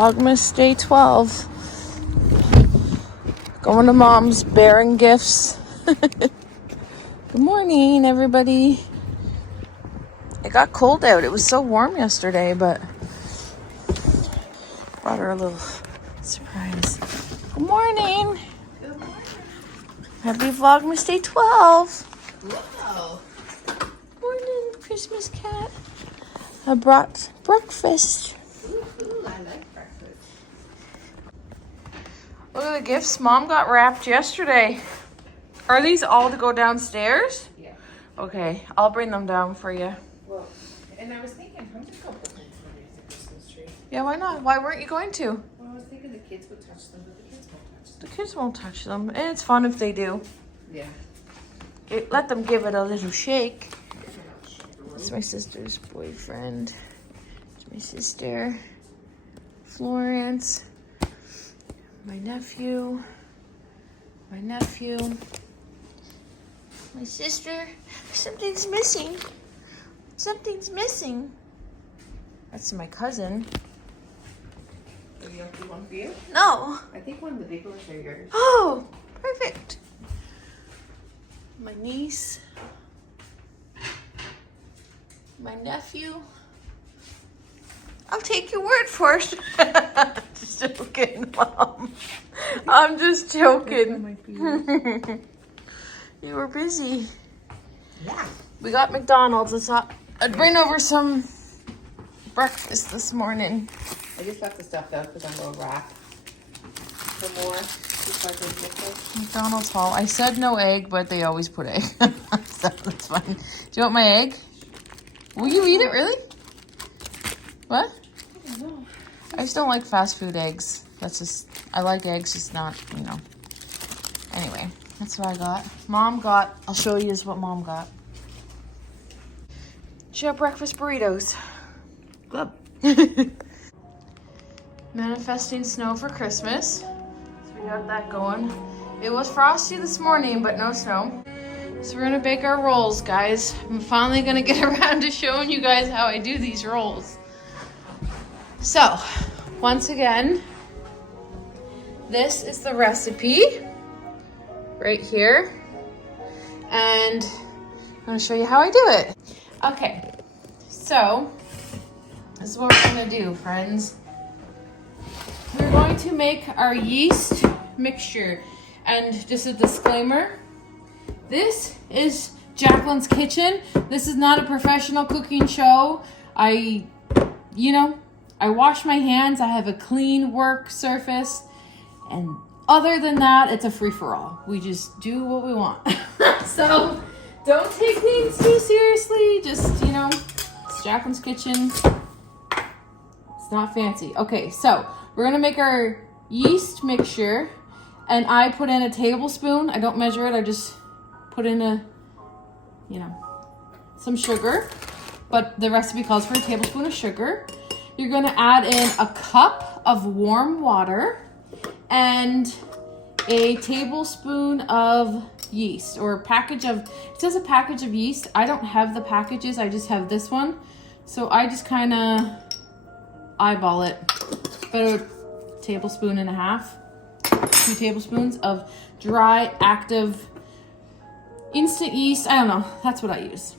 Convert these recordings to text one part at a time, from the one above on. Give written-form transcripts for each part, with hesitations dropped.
Vlogmas day 12. Going to mom's, bearing gifts. Good morning, everybody. It got cold out. It was so warm yesterday, but brought her a little surprise. Good morning. Good morning. Happy Vlogmas day 12. Whoa. Morning, Christmas cat. I brought breakfast. Ooh, I like breakfast. Look at the gifts Mom got wrapped yesterday. Are these all to go downstairs? Yeah. Okay, I'll bring them down for you. Well, and I was thinking, I'm just going to put them underneath the Christmas tree. Yeah, why not? Why weren't you going to? Well, I was thinking the kids would touch them, but the kids won't touch The them. kids won't touch them, and it's fun if they do. Yeah. Let them give it a little shake. It's my sister's boyfriend. It's my sister, Florence. My nephew. My sister. Something's missing. Something's missing. That's my cousin. Do you have one for you? No. I think one of the big ones are yours. Oh, perfect. My niece. My nephew. I'll take your word for it. Just joking, Mom. I'm just joking. You were busy. Yeah. We got McDonald's. I thought I'd bring over some breakfast this morning. I just left the stuff out because I'm going to wrap for more. Just like those nickels. McDonald's haul. I said no egg, but they always put egg. So that's fine. Do you want my egg? Will you eat it, really? What? I don't know. I just don't like fast food eggs. That's just, I like eggs, just not, you know. Anyway, that's what I got. Mom got, I'll show you what Mom got. She got breakfast burritos. Good. Manifesting snow for Christmas. So we got that going. It was frosty this morning, but no snow. So we're gonna bake our rolls, guys. I'm finally gonna get around to showing you guys how I do these rolls. So, once again, this is the recipe right here. And I'm gonna show you how I do it. Okay, so this is what we're gonna do, friends. We're going to make our yeast mixture. And just a disclaimer, this is Jaclyn's kitchen. This is not a professional cooking show. I wash my hands. I have a clean work surface. And other than that, it's a free-for-all. We just do what we want. So don't take things too seriously. Just, it's Jaclyn's kitchen. It's not fancy. Okay, so we're going to make our yeast mixture. And I put in a tablespoon. I don't measure it. I just put in some sugar. But the recipe calls for a tablespoon of sugar. You're going to add in a cup of warm water and a tablespoon of yeast, or a package of, it says a package of yeast. I don't have the packages. I just have this one. So I just kind of eyeball it. About a tablespoon and a half. 2 tablespoons of dry, active, instant yeast. I don't know. That's what I use.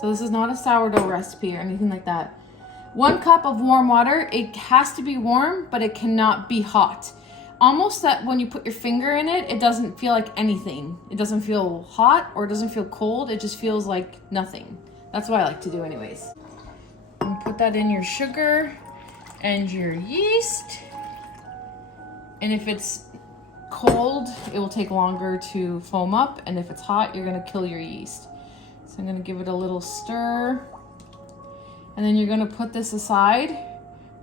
So this is not a sourdough recipe or anything like that. 1 cup of warm water. It has to be warm, but it cannot be hot. Almost that when you put your finger in it, it doesn't feel like anything. It doesn't feel hot or it doesn't feel cold. It just feels like nothing. That's what I like to do anyways. And put that in your sugar and your yeast. And if it's cold, it will take longer to foam up. And if it's hot, you're gonna kill your yeast. So I'm gonna give it a little stir. And then you're gonna put this aside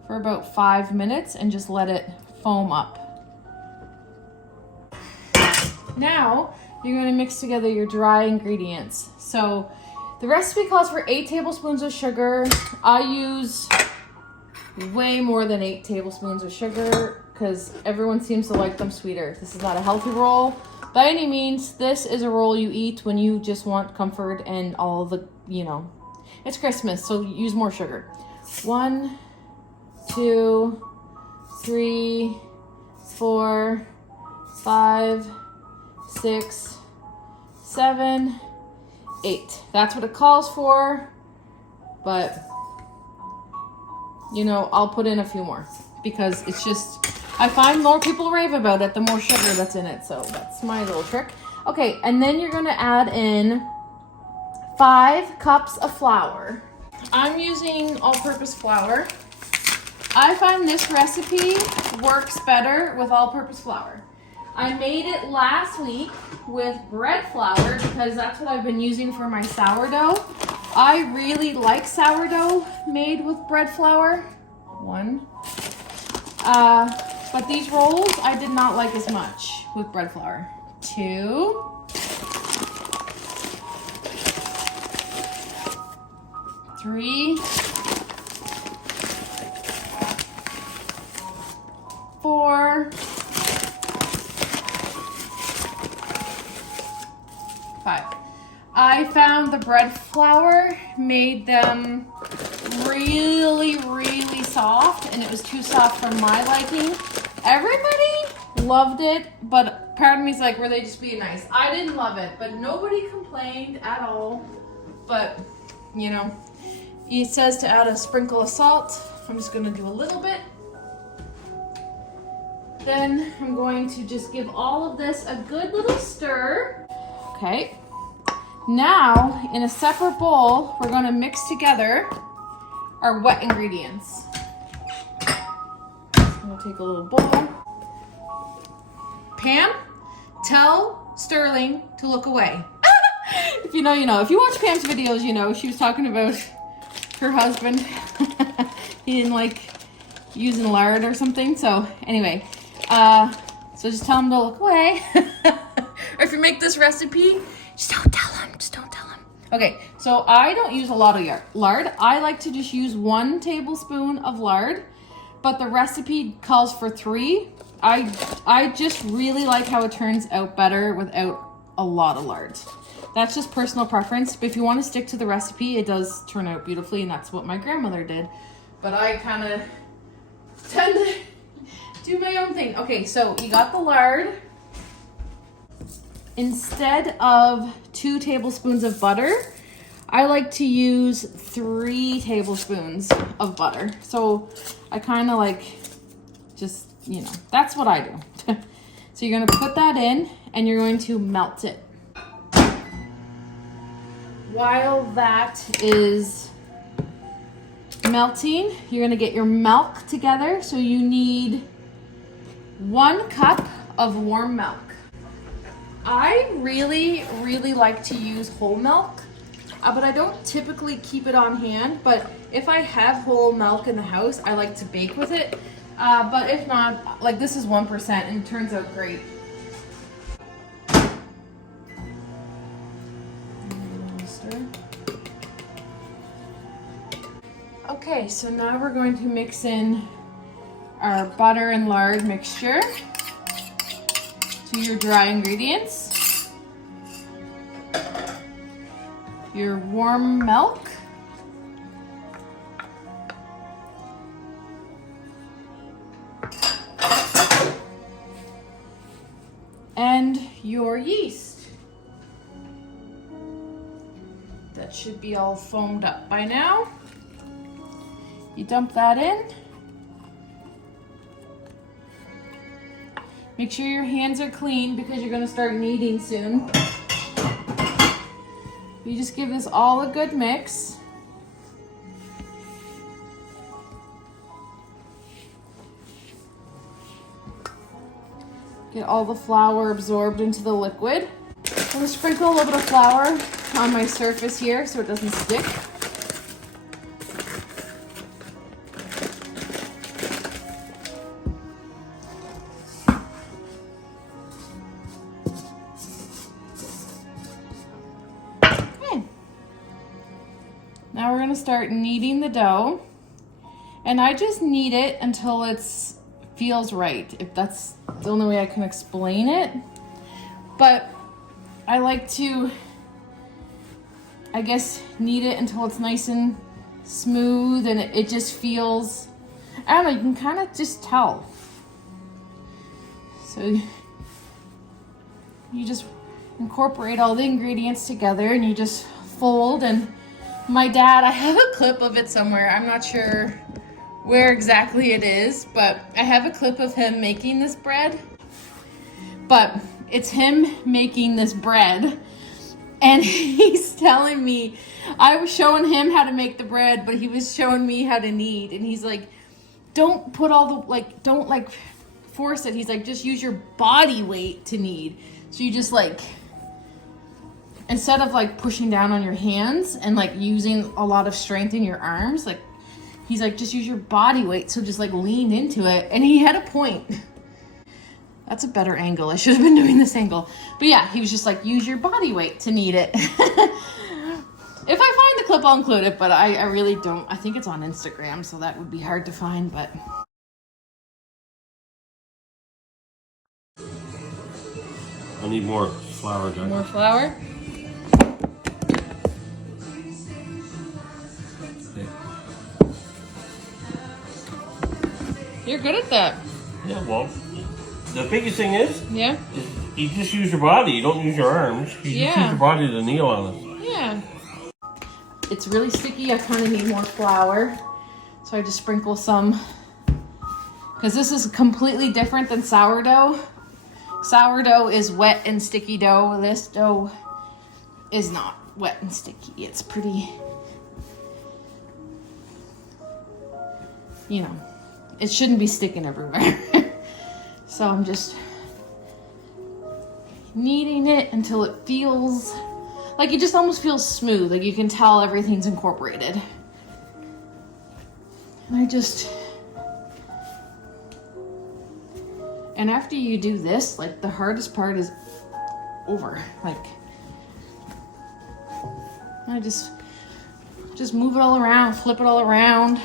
for about 5 minutes and just let it foam up. Now, you're gonna mix together your dry ingredients. So the recipe calls for 8 tablespoons of sugar. I use way more than 8 tablespoons of sugar because everyone seems to like them sweeter. This is not a healthy roll by any means. This is a roll you eat when you just want comfort and all the, it's Christmas, so use more sugar. 1, 2, 3, 4, 5, 6, 7, 8. That's what it calls for, but you know, I'll put in a few more because it's just, I find more people rave about it the more sugar that's in it. So that's my little trick. Okay, and then you're gonna add in 5 cups of flour. I'm using all-purpose flour. I find this recipe works better with all-purpose flour. I made it last week with bread flour because that's what I've been using for my sourdough. I really like sourdough made with bread flour. 1. But these rolls I did not like as much with bread flour. 2. 3. 4. 5. I found the bread flour made them really, really soft, and it was too soft for my liking. Everybody loved it, but part of me is like, were they just being nice? I didn't love it, but nobody complained at all. But, you know, it says to add a sprinkle of salt. I'm just gonna do a little bit. Then I'm going to just give all of this a good little stir. Okay. Now, in a separate bowl, we're gonna mix together our wet ingredients. We'll take a little bowl. Pam, tell Sterling to look away. If you know, you know. If you watch Pam's videos, you know she was talking about her husband. He didn't like using lard or something. So anyway, so just tell him to look away. Or if you make this recipe, just don't tell him. Just don't tell him. Okay, so I don't use a lot of lard. I like to just use 1 tablespoon of lard, but the recipe calls for 3. I just really like how it turns out better without a lot of lard. That's just personal preference, but if you want to stick to the recipe, it does turn out beautifully, and that's what my grandmother did. But I kind of tend to do my own thing. Okay, so you got the lard. Instead of 2 tablespoons of butter, I like to use 3 tablespoons of butter. So I kind of like just, you know, that's what I do. So you're going to put that in and you're going to melt it. While that is melting, you're going to get your milk together. So you need 1 cup of warm milk. I really, really like to use whole milk, but I don't typically keep it on hand. But if I have whole milk in the house, I like to bake with it. But if not, like this is 1% and it turns out great. Okay, so now we're going to mix in our butter and lard mixture to your dry ingredients, your warm milk, and your yeast. That should be all foamed up by now. You dump that in. Make sure your hands are clean because you're gonna start kneading soon. You just give this all a good mix. Get all the flour absorbed into the liquid. I'm gonna sprinkle a little bit of flour on my surface here so it doesn't stick. Now we're gonna start kneading the dough, and I just knead it until it feels right, if that's the only way I can explain it. But I like to, I guess, knead it until it's nice and smooth and it just feels, I don't know, you can kind of just tell. So you just incorporate all the ingredients together and you just fold. And my dad, I have a clip of it somewhere. I'm not sure where exactly it is, but I have a clip of him making this bread. But it's him making this bread. And he's telling me, I was showing him how to make the bread, but he was showing me how to knead. And he's like, don't put all the, like, don't like force it. He's like, just use your body weight to knead. So you just like, instead of like pushing down on your hands and like using a lot of strength in your arms, like, he's like, just use your body weight. So just like lean into it. And he had a point. That's a better angle. I should have been doing this angle. But yeah, he was just like, use your body weight to knead it. If I find the clip, I'll include it, but I really don't. I think it's on Instagram, so that would be hard to find, but. I need more flour, Jaclyn. More flour? You're good at that. Yeah, well, the biggest thing is you just use your body. You don't use your arms. You just use your body to kneel on it. Yeah. It's really sticky. I kind of need more flour. So I just sprinkle some. Because this is completely different than sourdough. Sourdough is wet and sticky dough. This dough is not wet and sticky. It's pretty, you know, it shouldn't be sticking everywhere. So I'm just kneading it until it feels like, it just almost feels smooth. Like you can tell everything's incorporated. And after you do this, like the hardest part is over. Like I just move it all around, flip it all around.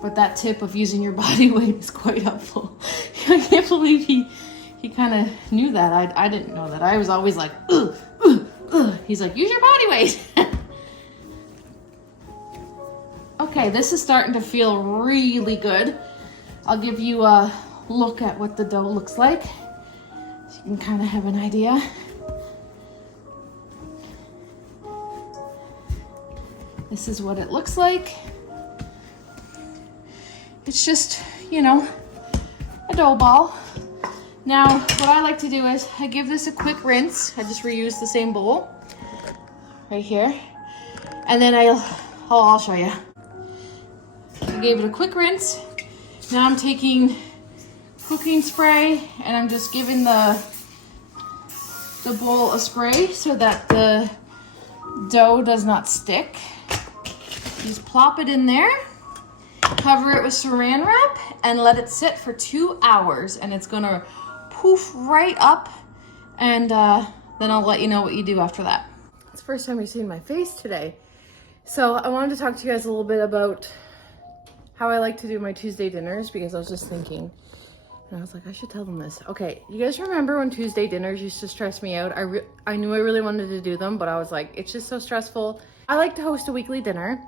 But that tip of using your body weight is quite helpful. I can't believe he kind of knew that. I didn't know that. I was always like, ugh, ugh, ugh. He's like, use your body weight. Okay, this is starting to feel really good. I'll give you a look at what the dough looks like, so you can kind of have an idea. This is what it looks like. It's just, you know, a dough ball. Now, what I like to do is I give this a quick rinse. I just reuse the same bowl right here. And then I'll show you. I gave it a quick rinse. Now I'm taking cooking spray and I'm just giving the bowl a spray so that the dough does not stick. Just plop it in there, cover it with saran wrap, and let it sit for 2 hours. And it's gonna poof right up, and then I'll let you know what you do after that. It's the first time you've seen my face today. So I wanted to talk to you guys a little bit about how I like to do my Tuesday dinners, because I was just thinking, and I was like, I should tell them this. Okay, you guys remember when Tuesday dinners used to stress me out? I knew I really wanted to do them, but I was like, it's just so stressful. I like to host a weekly dinner.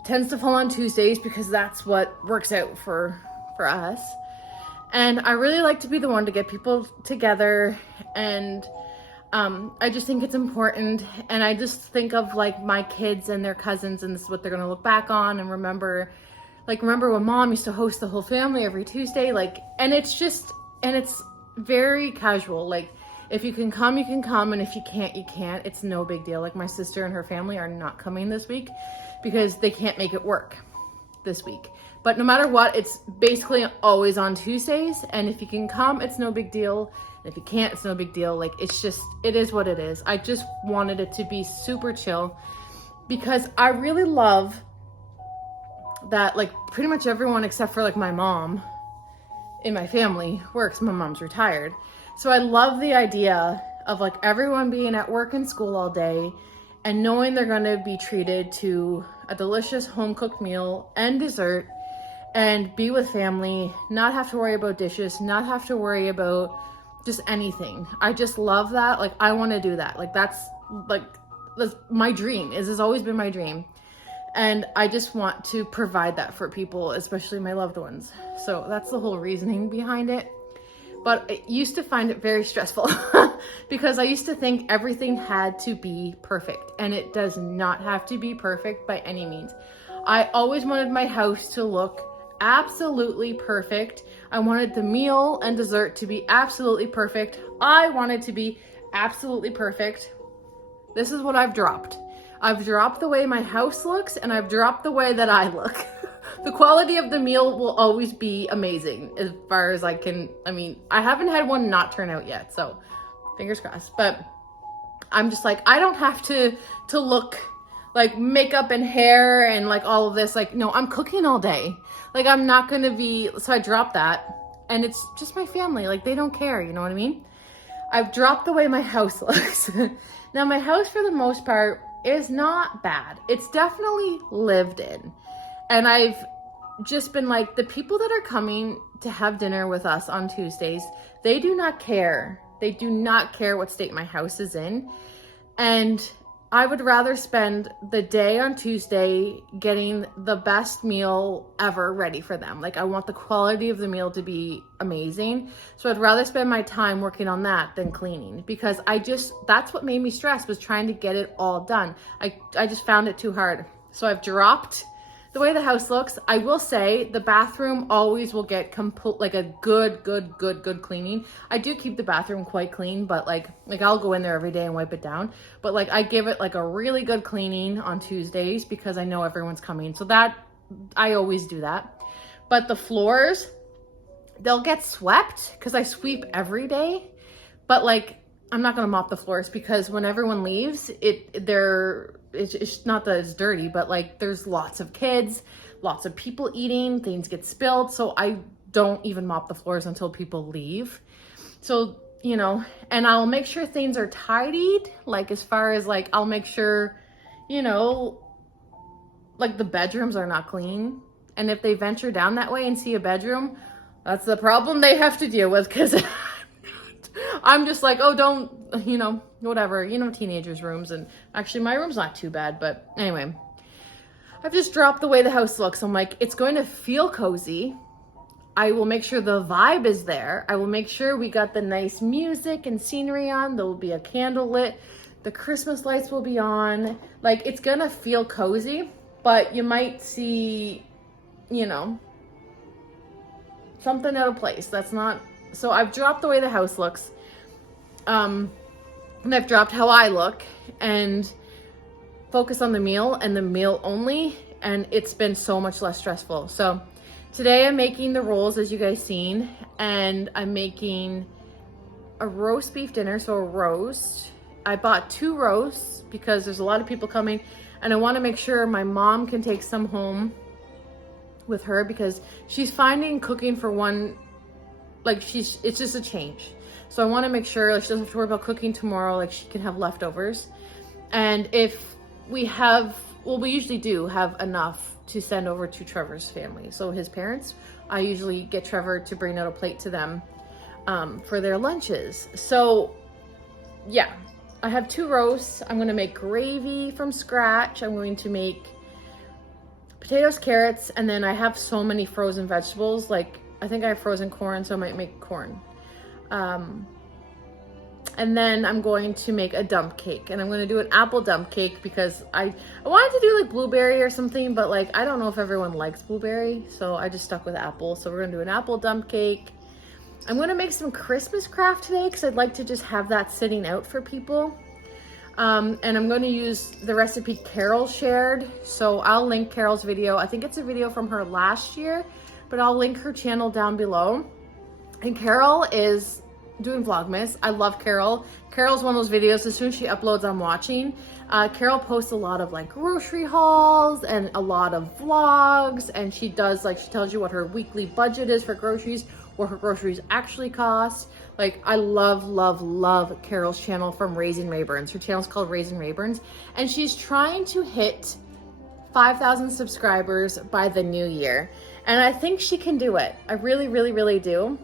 It tends to fall on Tuesdays because that's what works out for us. And I really like to be the one to get people together, and I just think it's important. And I just think of like my kids and their cousins, and this is what they're gonna look back on and remember. Like, remember when mom used to host the whole family every Tuesday? Like, and it's very casual. Like, if you can come, you can come. And if you can't, you can't. It's no big deal. Like, my sister and her family are not coming this week because they can't make it work this week. But no matter what, it's basically always on Tuesdays. And if you can come, it's no big deal. And if you can't, it's no big deal. Like, it's just, it is what it is. I just wanted it to be super chill because I really love that, like, pretty much everyone except for like my mom in my family works. My mom's retired. So I love the idea of like everyone being at work and school all day and knowing they're going to be treated to a delicious home cooked meal and dessert and be with family, not have to worry about dishes, not have to worry about just anything. I just love that. Like, I want to do that. Like, that's my dream. This has always been my dream. And I just want to provide that for people, especially my loved ones. So that's the whole reasoning behind it. But I used to find it very stressful because I used to think everything had to be perfect, and it does not have to be perfect by any means. I always wanted my house to look absolutely perfect. I wanted the meal and dessert to be absolutely perfect. I wanted to be absolutely perfect. This is what I've dropped. I've dropped the way my house looks, and I've dropped the way that I look. The quality of the meal will always be amazing as far as I can. I mean, I haven't had one not turn out yet, so fingers crossed. But I'm just like, I don't have to look like makeup and hair and like all of this. Like, no, I'm cooking all day. Like, I'm not gonna be, so I dropped that. And it's just my family. Like, they don't care, you know what I mean? I've dropped the way my house looks. Now, my house, for the most part, is not bad. It's definitely lived in. And I've just been like, the people that are coming to have dinner with us on Tuesdays, they do not care. They do not care what state my house is in. And I would rather spend the day on Tuesday getting the best meal ever ready for them. Like, I want the quality of the meal to be amazing. So I'd rather spend my time working on that than cleaning, because that's what made me stressed, was trying to get it all done. I just found it too hard. So I've dropped the way the house looks. I will say the bathroom always will get like a good cleaning. I do keep the bathroom quite clean, but like I'll go in there every day and wipe it down. But like, I give it like a really good cleaning on Tuesdays because I know everyone's coming. So that, I always do that. But the floors, they'll get swept because I sweep every day. But like, I'm not gonna mop the floors because when everyone leaves, it's not that it's dirty, but like, there's lots of kids, lots of people eating, things get spilled. So I don't even mop the floors until people leave. So, you know, and I'll make sure things are tidied. Like, as far as like, I'll make sure, you know, like the bedrooms are not clean. And if they venture down that way and see a bedroom, that's the problem they have to deal with, because I'm just like, oh, don't, you know, whatever, you know, teenagers' rooms. And actually my room's not too bad, but anyway, I've just dropped the way the house looks. I'm like, it's going to feel cozy. I will make sure the vibe is there. I will make sure we got the nice music and scenery on. There will be a candle lit. The Christmas lights will be on. Like, it's gonna feel cozy, but you might see, you know, something out of place. That's not, so I've dropped the way the house looks. And I've dropped how I look and focus on the meal and the meal only. And it's been so much less stressful. So today I'm making the rolls, as you guys seen, and I'm making a roast beef dinner. So a roast. I bought 2 roasts because there's a lot of people coming, and I want to make sure my mom can take some home with her, because she's finding cooking for one, like, it's just a change. So I want to make sure, like, she doesn't have to worry about cooking tomorrow. Like, she can have leftovers. And if we have, well, we usually do have enough to send over to Trevor's family. So his parents, I usually get Trevor to bring out a plate to them for their lunches. So yeah, I have 2 roasts. I'm going to make gravy from scratch. I'm going to make potatoes, carrots, and then I have so many frozen vegetables. Like, I think I have frozen corn, so I might make corn. And then I'm going to make a dump cake, and I'm going to do an apple dump cake because I wanted to do like blueberry or something, but like, I don't know if everyone likes blueberry, so I just stuck with apple. So we're going to do an apple dump cake. I'm going to make some Christmas craft today because I'd like to just have that sitting out for people. And I'm going to use the recipe Carol shared. So I'll link Carol's video. I think it's a video from her last year, but I'll link her channel down below. And Carol is doing Vlogmas. I love Carol. Carol's one of those videos, as soon as she uploads, I'm watching. Carol posts a lot of like grocery hauls and a lot of vlogs, and she does, like, she tells you what her weekly budget is for groceries, what her groceries actually cost. Like, I love Carol's channel from Raising Rayburns. Her channel's called Raising Rayburns, and she's trying to hit 5,000 subscribers by the new year. And I think she can do it. I really do.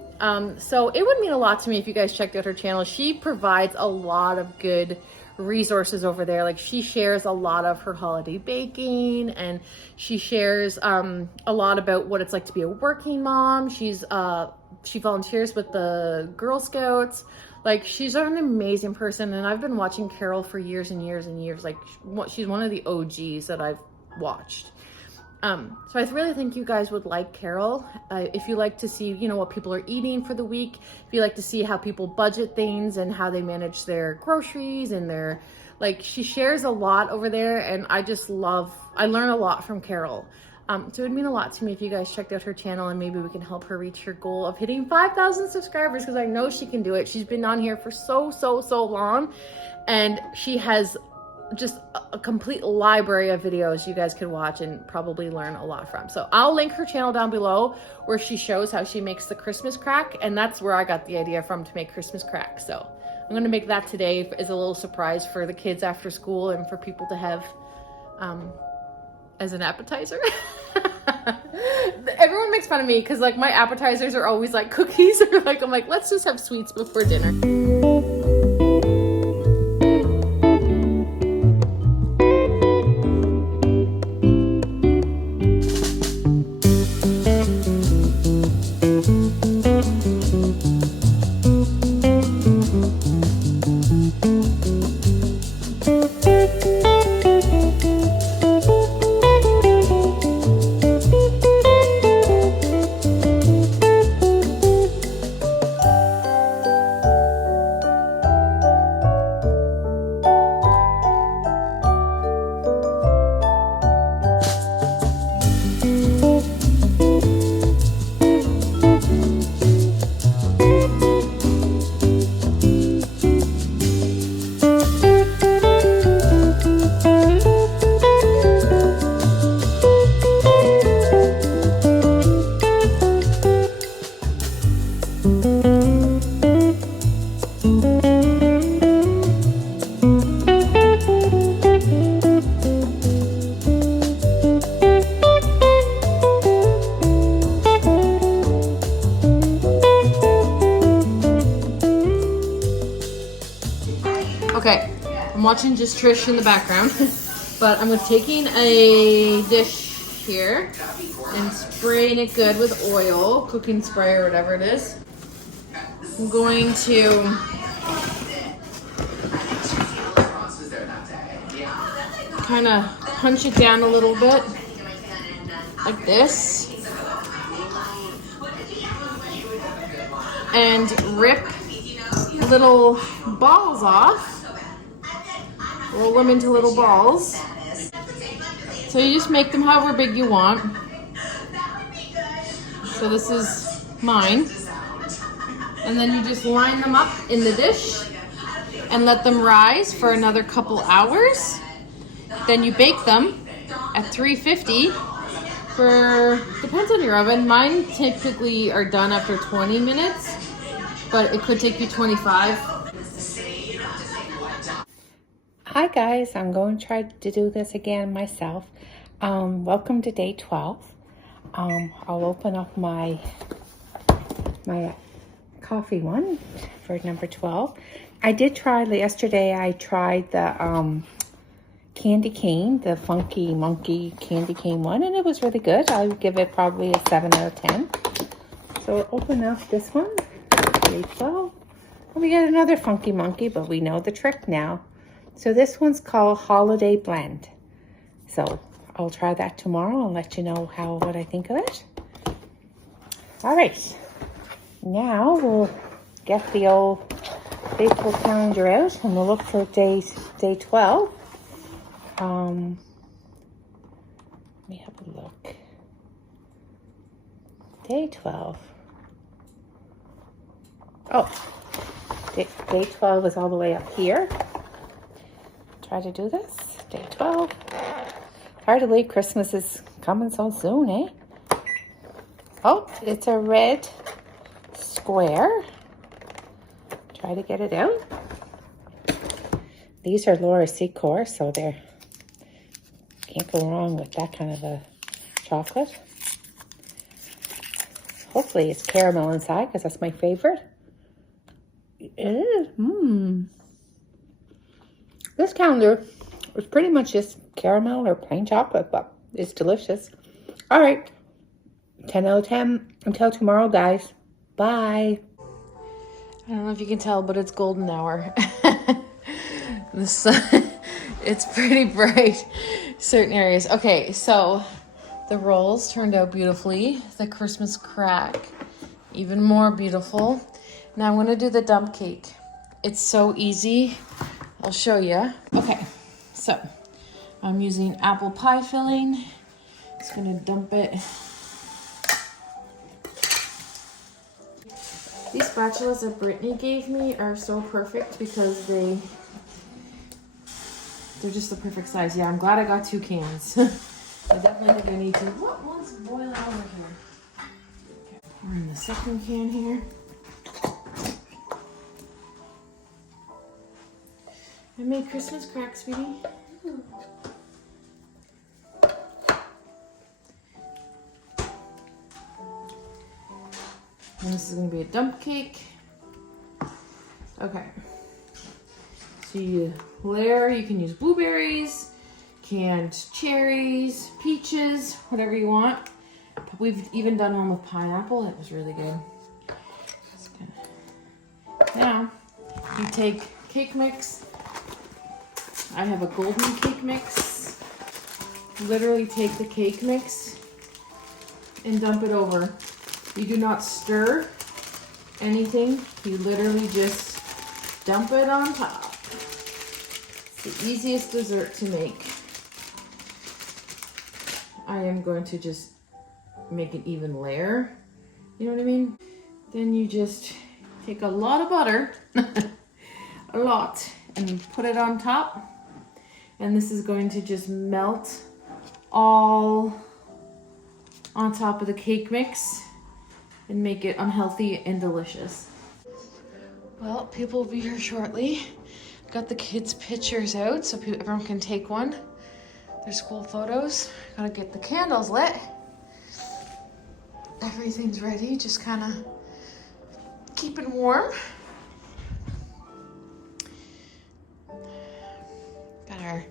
So it would mean a lot to me if you guys checked out her channel. She provides a lot of good resources over there. Like she shares a lot of her holiday baking, and she shares a lot about what it's like to be a working mom. She volunteers with the Girl Scouts. Like she's an amazing person, and I've been watching Carol for years and years and years. Like she's one of the OGs that I've watched. So I really think you guys would like Carol. If you like to see, you know, what people are eating for the week, if you like to see how people budget things and how they manage their groceries and their, like, she shares a lot over there, and I learn a lot from Carol. So it would mean a lot to me if you guys checked out her channel, and maybe we can help her reach her goal of hitting 5,000 subscribers, because I know she can do it. She's been on here for so long, and she has just a complete library of videos you guys could watch and probably learn a lot from. So I'll link her channel down below where she shows how she makes the Christmas crack, and that's where I got the idea from to make Christmas crack. So I'm gonna make that today as a little surprise for the kids after school and for people to have as an appetizer. Everyone makes fun of me because like my appetizers are always like cookies or like I'm like, let's just have sweets before dinner. Okay, I'm watching just Trish in the background, but I'm taking a dish here and spraying it good with oil, cooking spray or whatever it is. I'm going to kind of punch it down a little bit, like this, and rip little balls off. Roll them into little balls. So you just make them however big you want. So this is mine. And then you just line them up in the dish and let them rise for another couple hours. Then you bake them at 350 for, depends on your oven. Mine typically are done after 20 minutes, but it could take you 25. Hi guys, I'm going to try to do this again myself. Welcome to day 12. I'll open up my coffee one for number 12. I did try yesterday. I tried the candy cane, the Funky Monkey candy cane one, and it was really good. I would give it probably a 7 out of 10. So we'll open up this one, day 12. And we get another Funky Monkey, but we know the trick now. So this one's called Holiday Blend. So I'll try that tomorrow and let you know what I think of it. All right, now we'll get the old faithful calendar out and we'll look for day 12. Let me have a look. Day 12. Oh, day 12 is all the way up here. Try to do this. Day 12. Hard to believe Christmas is coming so soon, eh? Oh, it's a red square. Try to get it out. These are Laura Secord, so they're can't go wrong with that kind of a chocolate. Hopefully it's caramel inside because that's my favorite. It is. This calendar is pretty much just caramel or plain chocolate, but it's delicious. All right. 10 out of 10. Until tomorrow, guys. Bye. I don't know if you can tell, but it's golden hour. The sun, it's pretty bright certain areas. Okay, so the rolls turned out beautifully. The Christmas crack, even more beautiful. Now I'm going to do the dump cake. It's so easy. I'll show you. Okay, so I'm using apple pie filling. Just going to dump it. These spatulas that Brittany gave me are so perfect because they're just the perfect size. Yeah, I'm glad I got 2 cans. I definitely think I need to. What one's boiling over here? Okay, pour in the second can here. I made Christmas crack, sweetie. And this is going to be a dump cake. Okay. So you layer, you can use blueberries, canned cherries, peaches, whatever you want. But we've even done one with pineapple. It was really good. Now, you take cake mix. I have a golden cake mix. Literally take the cake mix and dump it over. You do not stir anything. You literally just dump it on top. It's the easiest dessert to make. I am going to just make an even layer. You know what I mean? Then you just take a lot of butter, a lot, and put it on top. And this is going to just melt all on top of the cake mix and make it unhealthy and delicious. Well, people will be here shortly. Got the kids' pictures out so everyone can take one. Their school photos. Gotta get the candles lit. Everything's ready, just kind of keeping warm. Got our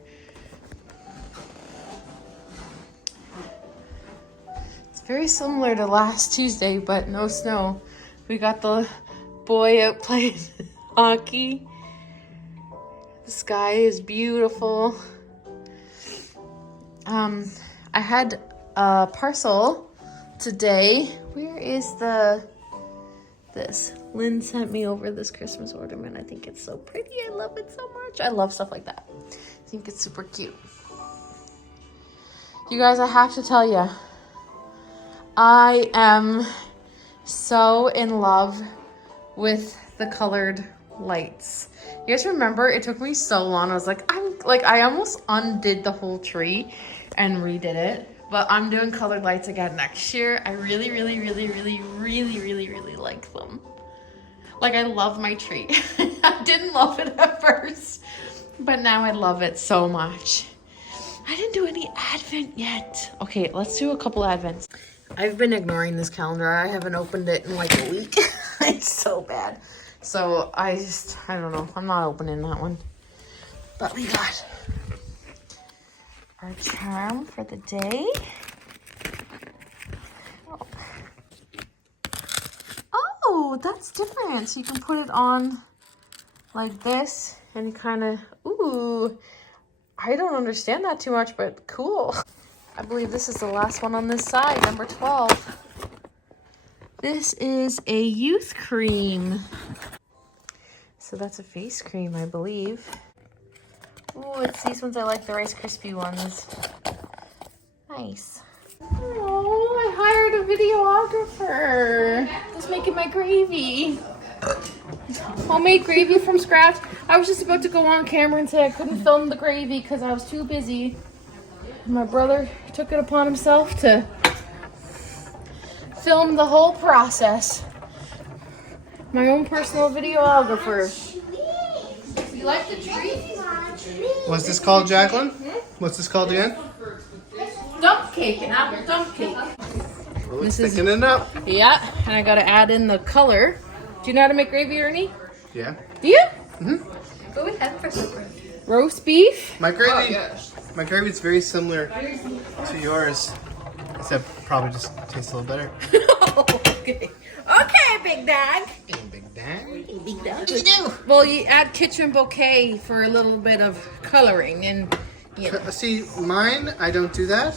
very similar to last Tuesday, but no snow. We got the boy out playing hockey. The sky is beautiful. I had a parcel today. Where is this? Lynn sent me over this Christmas ornament. I think it's so pretty. I love it so much. I love stuff like that. I think it's super cute. You guys, I have to tell you, I am so in love with the colored lights. You guys remember it took me so long. I was like, I almost undid the whole tree and redid it. But I'm doing colored lights again next year. I really like them. Like, I love my tree. I didn't love it at first, but now I love it so much. I didn't do any Advent yet. Okay, let's do a couple Advents. I've been ignoring this calendar. I haven't opened it in like a week. It's so bad. So I don't know. I'm not opening that one. But we got our charm for the day. Oh, that's different. So you can put it on like this and kind of, ooh, I don't understand that too much, but cool. I believe this is the last one on this side, number 12. This is a youth cream. So that's a face cream, I believe. Oh, it's these ones I like, the Rice Krispie ones. Nice. Oh, I hired a videographer. Just making my gravy. Homemade gravy from scratch. I was just about to go on camera and say I couldn't film the gravy because I was too busy. My brother took it upon himself to film the whole process. My own personal videographer. You like the tree? What's this called, Jaclyn? What's this called again? Dump cake, an apple dump cake. Oh, it's thickening it up. Yeah, and I gotta add in the color. Do you know how to make gravy, Ernie? Yeah. Do you? Mm-hmm. Go ahead for supper. Roast beef. My gravy is very similar to yours, except probably just tastes a little better. Okay. Okay, big dog. Hey, big dad. Big dog. Well, you add kitchen bouquet for a little bit of coloring, and you know, See, mine, I don't do that.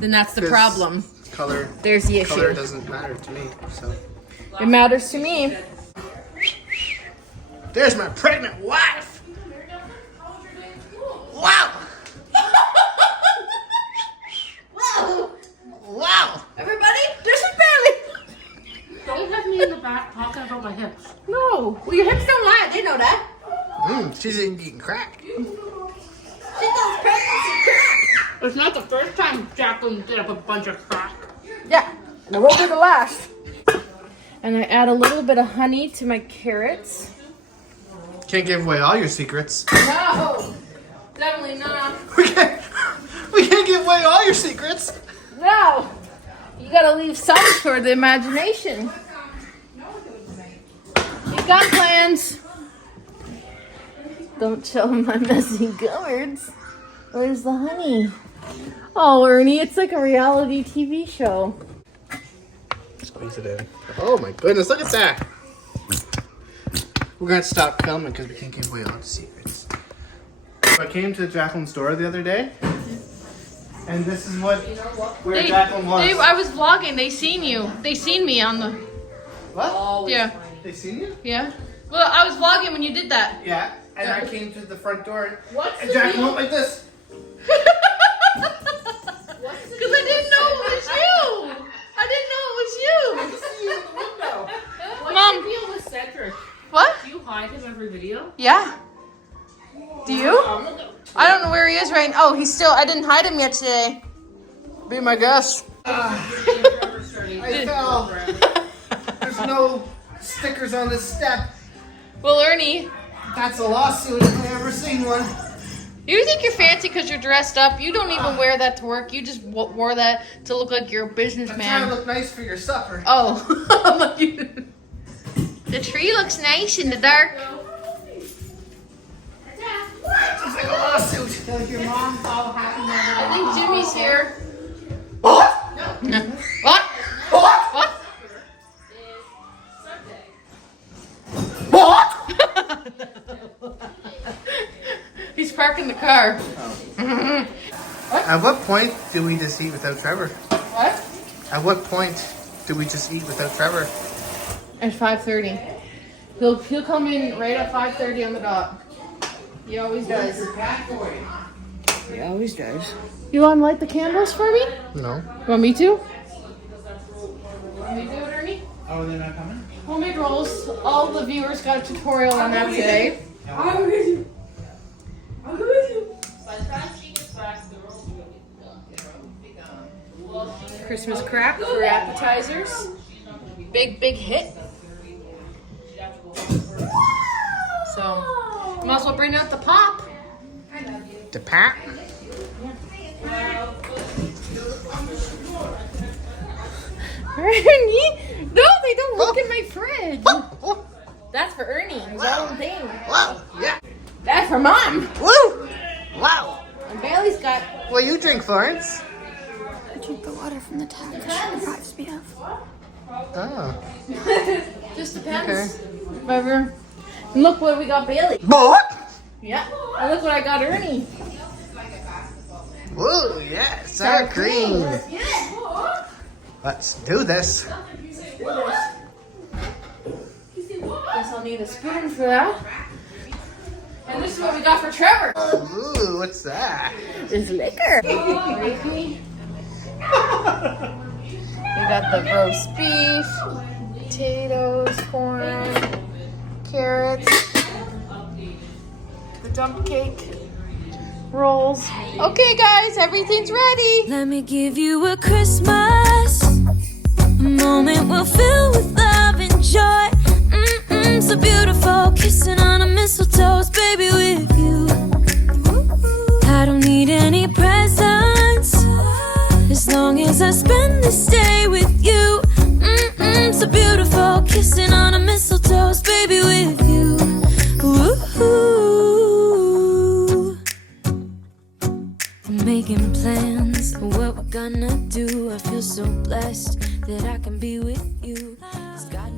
then that's the 'Cause problem. Color. There's the Color issue. doesn't matter to me. So It matters to me. there's my pregnant wife. Wow. Whoa! Wow. Everybody, this is Bailey. Don't have me in the back talking about my hips. No, well, your hips don't lie. They know that. She's eating crack. She does pregnancy crack. It's not the first time Jaclyn did up a bunch of crack. Yeah, and it won't be the last. And I add a little bit of honey to my carrots. Can't give away all your secrets. No, definitely not. We can't give away all your secrets. No, you gotta leave some for the imagination. You got plans. Don't show my messy cupboards. Where's the honey? Oh, Ernie, it's like a reality TV show. Squeeze it in. Oh my goodness, look at that. We're gonna stop filming because we can't give away all the secrets. I came to Jaclyn's store the other day, and this is where Jaclyn was. I was vlogging. They seen you. They seen me on the. What? Yeah. They seen you? Yeah. Well, I was vlogging when you did that. Yeah. And I came to the front door, What's and the Jaclyn deal? went like this. Because I didn't know it was you. I didn't know it was you. See you in the window. What's Mom. the deal with Cedric? What? Do you hide him every video? Yeah. Do you? I don't know where he is right now. Oh, he's still. I didn't hide him yet today. Be my guest. I fell. There's no stickers on this step. Well, Ernie, That's a lawsuit if I've ever seen one. you think you're fancy because you're dressed up. You don't even wear that to work. You just wore that to look like you're a I'm trying to businessman. look nice for your supper. Oh. The tree looks nice in the dark. It's like a lawsuit. Does your mom all happy now? I think Jimmy's here. What? What? What? What? What? He's parking the car. At what point do we just eat without Trevor? What? At what point do we just eat without Trevor? At 5:30. He'll come in right at 5:30 on the dot. He always does. He always does. You want to light the candles for me? No. You want me to? Want me to do it, Ernie? Oh, they're not coming? Homemade rolls. All the viewers got a tutorial on that today. Christmas crap for appetizers. Big hit. So, might as well bring out the pop. The pat? Ernie? No, they don't look in my fridge. That's for Ernie, his own thing. Wow. Yeah. That's for Mom. Woo! Wow. And Bailey's got. What you drink, Florence? I drink the water from the tap because she deprives me of. Oh. Just depends. Whatever. And look what we got Bailey. What? Yeah. And look what I got Ernie. Whoa, yeah, sour cream. Let's do this. Guess I'll need a spoon for that. And this is what we got for Trevor. Ooh, what's that? It's liquor. We got the roast beef, potatoes, corn, carrots, the dump cake, rolls. Okay, guys, everything's ready. Let me give you a Christmas, a moment we'll fill with love and joy. So beautiful, kissing on a mistletoe, baby, with you. I don't need any presents, as long as I spend this day with you. So beautiful, kissing on a mistletoe, baby, with you. Ooh. I'm making plans for what we're gonna do. I feel so blessed that I can be with you. 'Cause God